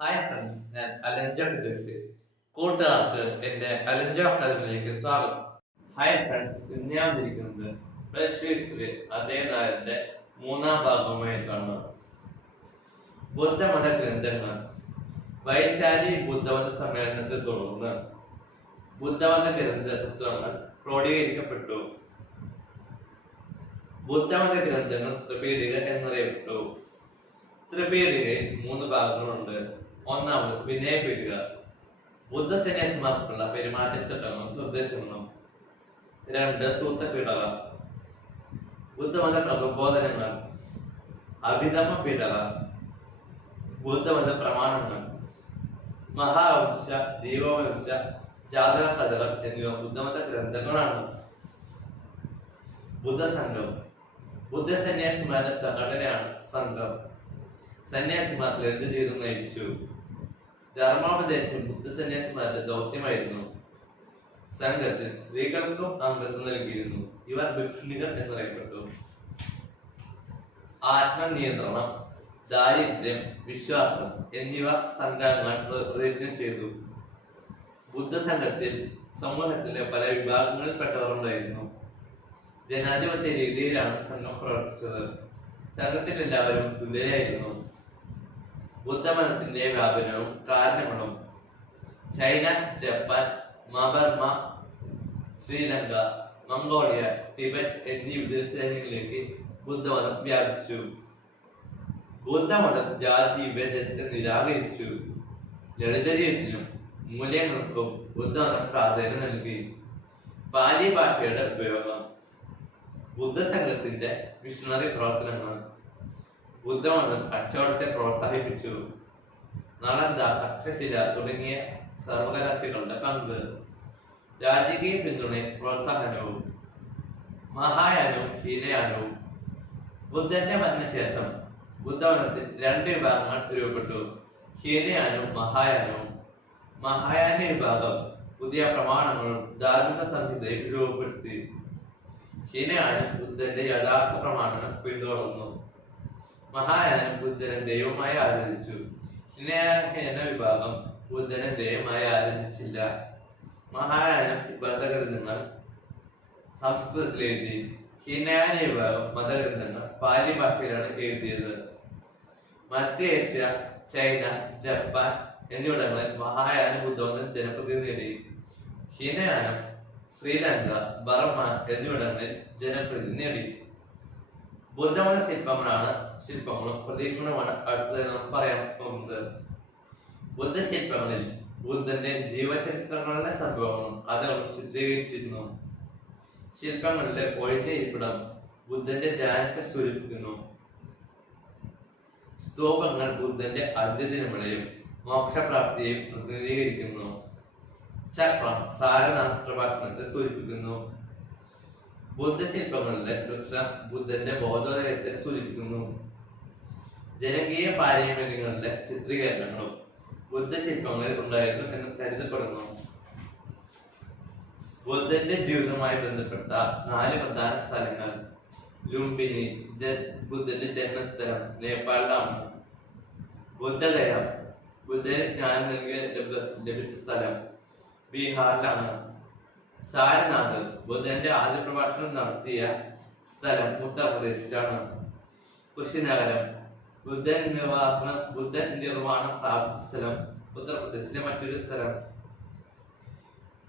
Hi friends, ഞാൻ അലഞ്ച ticket കൂട്ടുകാർക്ക് എന്റെ അലഞ്ച അക്കാദമിയിലേക്ക് സ്വാഗതം. ഹായ് ഫ്രണ്ട്സ്, ഇന്ന് ഞാൻ ഇരിക്കുന്നത് ഹിസ്റ്ററി അദ്ദേഹത്തിന്റെ മൂന്നാം ഭാഗമായിട്ടാണ്. ബുദ്ധമത ഗ്രന്ഥങ്ങൾ. വൈശാലി ബുദ്ധമത സമ്മേളനത്തെ തുടർന്ന് ബുദ്ധമത ഗ്രന്ഥ തത്വങ്ങൾ ക്രോഡീകരിക്കപ്പെട്ടു. ബുദ്ധമത ഗ്രന്ഥങ്ങൾ ത്രിപീഠിക എന്നറിയപ്പെട്ടു. ത്രിപീഠികയിൽ മൂന്ന് ഭാഗങ്ങളുണ്ട്. ഒന്നാമത് വിനയപീഠിക, ബുദ്ധസന്യാസിമാർക്കുള്ള പെരുമാറ്റച്ചട്ടങ്ങളും നിർദ്ദേശങ്ങളും. രണ്ട്, സൂത്രപീഠക, ബുദ്ധമത പ്രബോധനങ്ങൾ. അഭിധമ പീഠക, ബുദ്ധമത പ്രമാണങ്ങൾ. മഹാവംശ, ദീപവംശ, ജാതക കഥകൾ എന്നിവ ബുദ്ധമത ഗ്രന്ഥങ്ങളാണ്. ബുദ്ധസംഘം, ബുദ്ധസന്യാസിമാരുടെ സംഘടനയാണ് സംഘം. സന്യാസിമാർ ലളിത ജീവിതം നയിച്ചു. ധർമ്മോപദേശം ബുദ്ധസന്യാസിമാരുടെ ദൗത്യമായിരുന്നു. സംഘത്തിൽ സ്ത്രീകൾക്കും അംഗത്വം നൽകിയിരുന്നു. ഇവർ ഭിക്ഷുണികൾ എന്നറിയപ്പെട്ടു. ആത്മനിയന്ത്രണം, ദാരിദ്ര്യം, വിശ്വാസം എന്നിവ സംഘങ്ങൾ പ്രതിജ്ഞ ചെയ്തു. ബുദ്ധസംഘത്തിൽ സമൂഹത്തിലെ പല വിഭാഗങ്ങളിൽപ്പെട്ടവർ ഉണ്ടായിരുന്നു. ജനാധിപത്യ രീതിയിലാണ് സംഘം പ്രവർത്തിച്ചത്. സംഘത്തിൽ എല്ലാവരും തുല്യരായിരുന്നു. ബുദ്ധമതത്തിന്റെ വ്യാപനവും കാരണങ്ങളും. China, Japan, Burma, Sri Lanka, Mongolia, Tibet എന്നീ വിദേശ രാജ്യങ്ങളിലേക്ക് ബുദ്ധമതം വ്യാപിച്ചു. ബുദ്ധമതം ജാതി വിഭജനത്തെ നിരാകരിച്ചു. ലളിത ജീവിതത്തിനും മൂല്യങ്ങൾക്കും ബുദ്ധമതം പ്രാധാന്യം നൽകി. പാലി ഭാഷയുടെ ഉപയോഗം. ബുദ്ധസംഘത്തിന്റെ മിഷണറി പ്രവർത്തനങ്ങൾ. ബുദ്ധമതം കച്ചവടത്തെ പ്രോത്സാഹിപ്പിച്ചു. നളന്ദ, തക്ഷശില തുടങ്ങിയ സർവകലാശാലകളുടെ പങ്ക്. രാജകീയ പിന്തുണ പ്രോത്സാഹനവും. മഹായാനവും ഹീനയാനവും. ബുദ്ധന്റെ മരണശേഷം ബുദ്ധമതത്തിൽ രണ്ട് വിഭാഗങ്ങൾ രൂപപ്പെട്ടു: ഹീനയാനവും മഹായാനവും. മഹായാന വിഭാഗം പുതിയ പ്രമാണങ്ങളും ധാർമ്മിക സംഹിതയും രൂപപ്പെടുത്തി. ഹീനയാനം ബുദ്ധന്റെ യഥാർത്ഥ പ്രമാണങ്ങൾ പിന്തുടർന്നു. മഹായാനം ബുദ്ധനെ ദൈവമായി ആരാധിച്ചു. ഹീനയാന വിഭാഗം ബുദ്ധനെ ദൈവമായി ആരാധിച്ചില്ല. മഹായാനം മതഗ്രന്ഥങ്ങൾ സംസ്കൃതത്തിൽ എഴുതി. ഹീനയാന വിഭാഗം മതഗ്രന്ഥങ്ങൾ പാലി ഭാഷയിലാണ് എഴുതിയത്. മധ്യ ഏഷ്യ, ചൈന, ജപ്പാൻ എന്നിവിടങ്ങളിൽ മഹായാന ബുദ്ധമതം ജനപ്രതിനിധി നേടി. ഹീനയാനം ശ്രീലങ്ക, ബർമ എന്നിവിടങ്ങളിൽ ജനപ്രതിനിധി നേടി. ബുദ്ധമത ശില്പങ്ങളും പ്രതീകങ്ങളുമാണ് അടുത്തത് നമ്മൾ പറയാൻ പോകുന്നത്. ബുദ്ധശില്പങ്ങളിൽ ബുദ്ധന്റെ ജീവചരിത്രങ്ങളുടെ സംഭവങ്ങളും കഥകളും ചിത്രീകരിച്ചിരുന്നു. ശില്പങ്ങളിലെ ഒഴിഞ്ഞ ഇരിപ്പിടം ബുദ്ധന്റെ ധ്യാനത്തെ സൂചിപ്പിക്കുന്നു. സ്തൂപങ്ങൾ ബുദ്ധന്റെ അന്ത്യദിനങ്ങളെയും മോക്ഷപ്രാപ്തിയെയും പ്രതിനിധീകരിക്കുന്നു. ചക്രം സാരനാഥ് പ്രഭാഷണത്തെ സൂചിപ്പിക്കുന്നു. ബുദ്ധശില്പങ്ങളിലെ വൃക്ഷം ബുദ്ധന്റെ ബോധോദയത്തെ സൂചിപ്പിക്കുന്നു. ജനകീയ പാരമ്പര്യങ്ങളുടെ ചിത്രീകരണങ്ങളും ബുദ്ധശില്പങ്ങളിൽ ഉണ്ടായിരുന്നു എന്ന് കരുതപ്പെടുന്നു. ബുദ്ധന്റെ ജീവിതവുമായി ബന്ധപ്പെട്ട 4 പ്രധാന സ്ഥലങ്ങൾ. ലുംബിനി, ബുദ്ധന്റെ ജന്മസ്ഥലം, നേപ്പാളിലാണ്. ബുദ്ധഗയ, ബുദ്ധന് ജ്ഞാനം നൽകിയ ലഭിച്ച സ്ഥലം, ബീഹാറിലാണ്. സാരനാഥ്, ബുദ്ധന്റെ ആദ്യ പ്രഭാഷണം നടത്തിയ സ്ഥലം, ഉത്തർപ്രദേശിലാണ്. കുശിനഗരം, ബുദ്ധൻ നിർവ്വാണം പ്രാപിച്ച സ്ഥലം, ഉത്തർപ്രദേശിലെ മറ്റൊരു സ്ഥലം.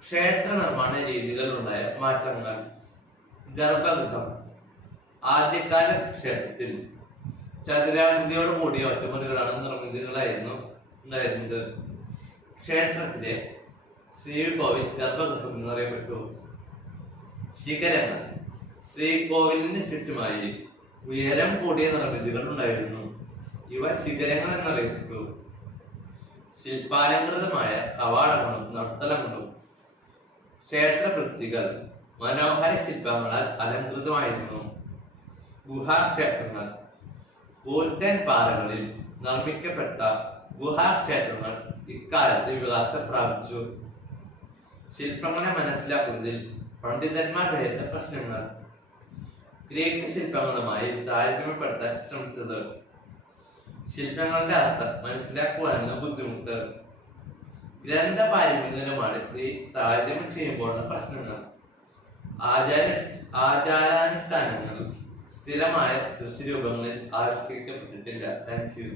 ക്ഷേത്ര നിർമ്മാണ രീതികളിലുണ്ടായ മാറ്റങ്ങൾ. ഗർഭഗൃഹം. ആദ്യകാല ക്ഷേത്രത്തിൽ ചതുരാകൃതിയോട് കൂടിയ ഒറ്റമുറികളാണ് നിർമ്മിതികളായിരുന്നു ഉണ്ടായിരുന്നത്. ക്ഷേത്രത്തിലെ ശ്രീകോവിൽ ഗർഭഗൃഹം എന്നറിയപ്പെട്ടു. ശിഖരങ്ങൾ. ശ്രീകോവിലിന് ചുറ്റുമായി ഉയരം കൂടിയ നിർമ്മിതികൾ ഉണ്ടായിരുന്നു. ഇവ ശിഖരങ്ങൾ എന്നറിയപ്പെട്ടു. ശില്പാലങ്കൃതമായ കവാടങ്ങളും നടുത്തളങ്ങളും. ക്ഷേത്രവൃത്തികൾ മനോഹര ശില്പങ്ങളാൽ അലങ്കൃതമായിരുന്നു. ഗുഹാക്ഷേത്രങ്ങൾ. കൂറ്റൻ പാറകളിൽ നിർമ്മിക്കപ്പെട്ട ഗുഹാക്ഷേത്രങ്ങൾ ഇക്കാലത്ത് വികാസം പ്രാപിച്ചു. ശില്പങ്ങളെ മനസ്സിലാക്കുന്നതിൽ പണ്ഡിതന്മാർ നേരിട്ട പ്രശ്നങ്ങൾ. ഗ്രീക്ക് ശില്പങ്ങളുമായി താരതമ്യപ്പെടുത്താൻ ശ്രമിച്ചത്. ശില്പങ്ങളുടെ അർത്ഥം മനസ്സിലാക്കുവാനുള്ള ബുദ്ധിമുട്ട്. ഗ്രന്ഥ പാരമ്പര്യമാണ് ഈ താരതമ്യം ചെയ്യുമ്പോഴുള്ള പ്രശ്നങ്ങൾ. ആചാര ആചാരാനുഷ്ഠാനങ്ങൾ സ്ഥിരമായ ദൃശ്യരൂപങ്ങളിൽ ആവിഷ്കരിക്കപ്പെട്ടിട്ടില്ല. Thank you.